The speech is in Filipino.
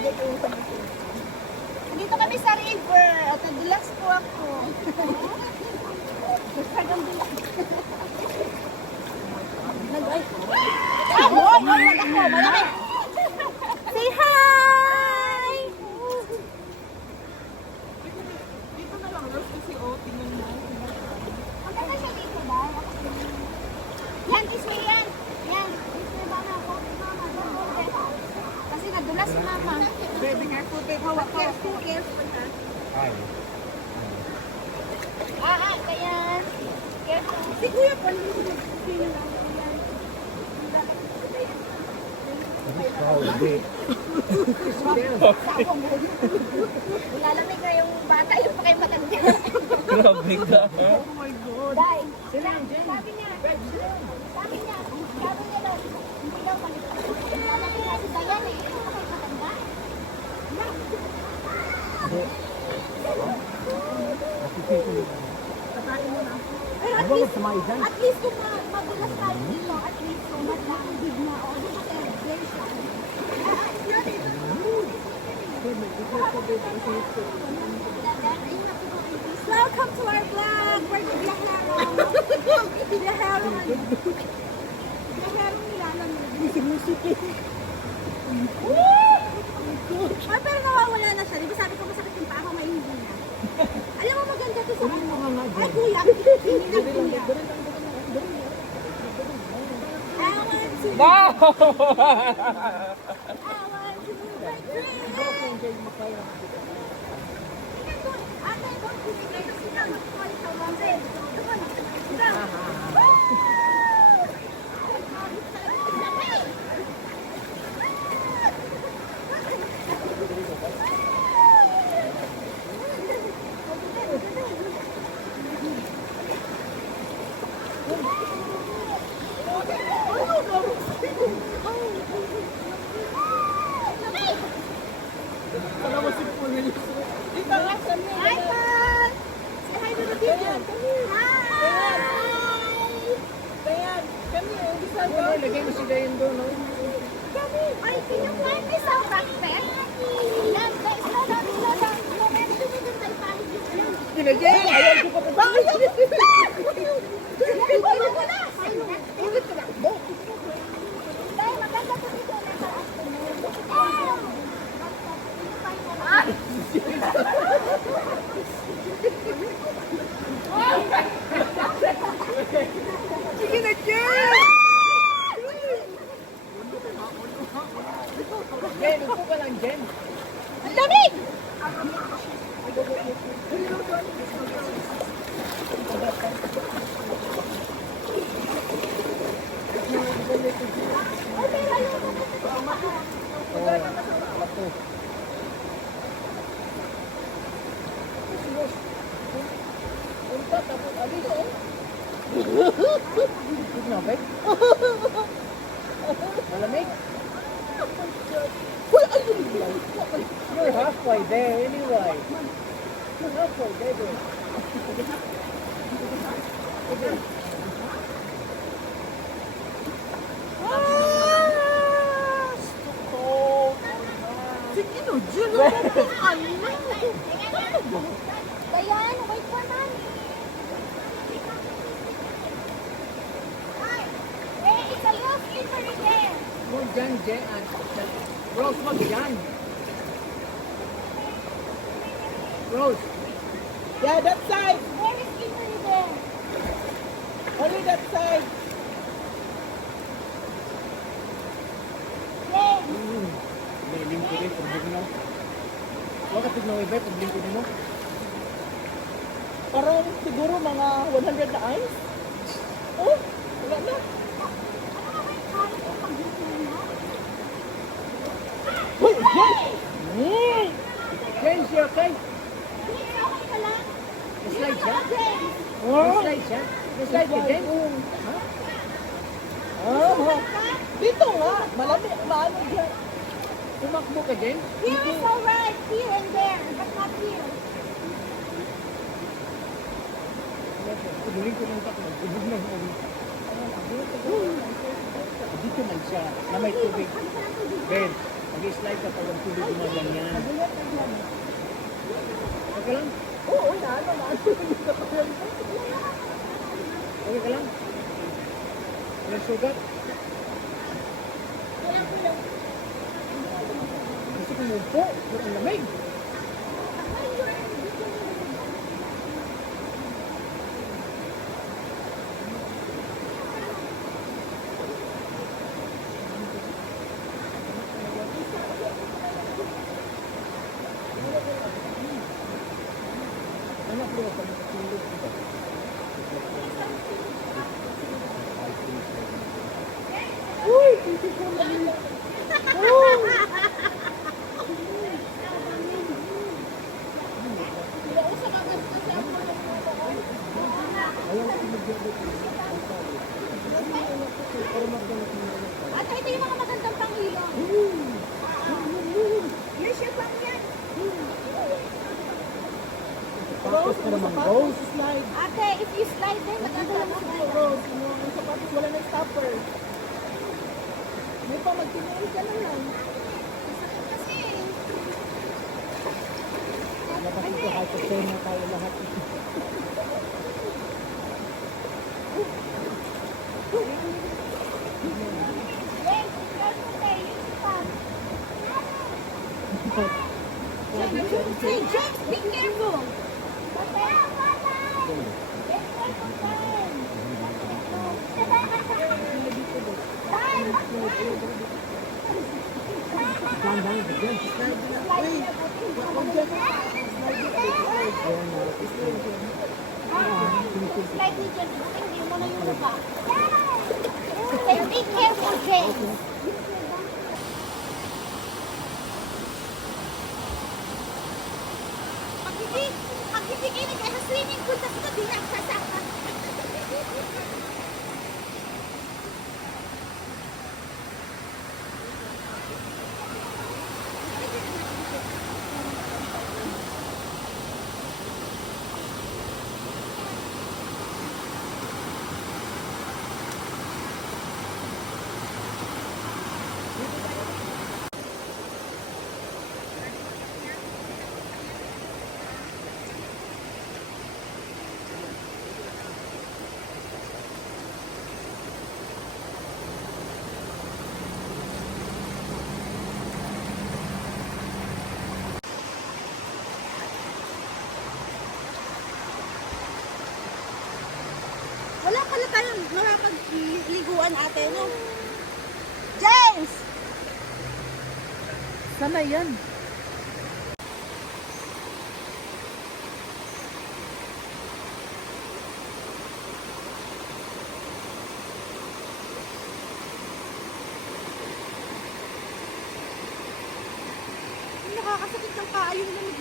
Dito kami sa river at nadulas po ako. Nag-ay. Malaki. Say hi! Dito na lang, Rose, kasi tingnan mo. Maganda siya dito ba? Yan, kiswe yan. Yan. Kiswe ba na ako? Mama, don't. Kasi nadulas si mama. Baby, careful, babe. Hawak ko. Careful ha. Ay. Kaya. Careful. Si Kuya po, hindi na lang. Nilalamig na yung bata, yung pa kayo matanda. Grabe ka. Oh my God. Dahil, sabi niya, daw, hindi daw maligtas. Nilalamig na si Dayan eh, yung pa kayo matanda. Pero at least kung magulas tayo dito, at least kung matlaking na o, di ba celebration? Welcome to our vlog! We're the Bilaherong. Bilaherong ano? Bilaherong nilalamig. Ay, pero nawawala na siya. Di ba sabi ko masakit yung paa ko, may hindi na. Alam mo maganda to sa ano? Ay, kuya! Hindi na kuya. I want to break free! Ate, don't bumigay kasi na mag-call sa one. Hi, Pat! Say hi to the video. Hi! Dayan, kami, hindi sa lagay mo si Dayan doon, no? Ay, can you find me some breakfast? Slow down. Meron dito tayo pahit yung Kinagay! Ayaw ko pa ba? Ayaw ko! Ingat ka lang, bo! Dahil maganda to dito na sa afternoon. Sige na, Jen! Jen, upo ka lang, Jen. Ang lamig! Punta, tapos alis, oh. Malamig? Malamig? Uy, ayun! You're halfway there anyway. You're halfway there, bro. Sige no, Jun! Dayan, wait for mommy. Hey, it's a little slippery there. Huwag dyan, Jen. Rose, wag dyan. Rose. Yeah, that side. Very slippery there. Only that side. Jen, May limpo rin, pag mo. Huwag ka tignan iba, pag limpo mo. Parang siguro mga 100 na eyes. Oh, wala na. Uy, Jen! Jen, siya okay? okay ka lang? Slide siya? Jen, Slide siya? Slide ka, Jen? Oh, dito nga. Malamig, maano dyan. Tumakbo ka, Jen? here is alright, here and there, but not here. Kubuling ko ng takbo. Kubog na ako. Dito man siya, na may tubig. Ben, Mag-slide kapag ang tubig gumaganyan. Nagulat na yan. Okay lang? Oo, ano. Okay ka lang? Walang sugat? Gusto ko mumpo, pero ang lamig. Anak ko ako makatulog ko ba? Uy, titi ko na. Ayaw ko mag-jabot. Ate, ito yung mga magandang pangilong. Yes, yung pang yan. Tapos ka naman, Rose. Slide. Ate, if you slide din, maganda lang ang slide. Rose, yung sapatos wala na stopper. May pa magtinail ka na lang. Kasi, Dapat ito, hypothermia tayo lahat. yes, careful there, use the pump. Say, James, be careful. Dahan-dahan ka dyan. Slide ni James, hindi mo na yung mukha. Say, be careful, James. Pag hindi kayo nag-swimming pool, tapos ito binagsasaka. Wala pala tayong nakapagliguan ate, no? James! Sana yan. Nakakasakit ng paa yung lamig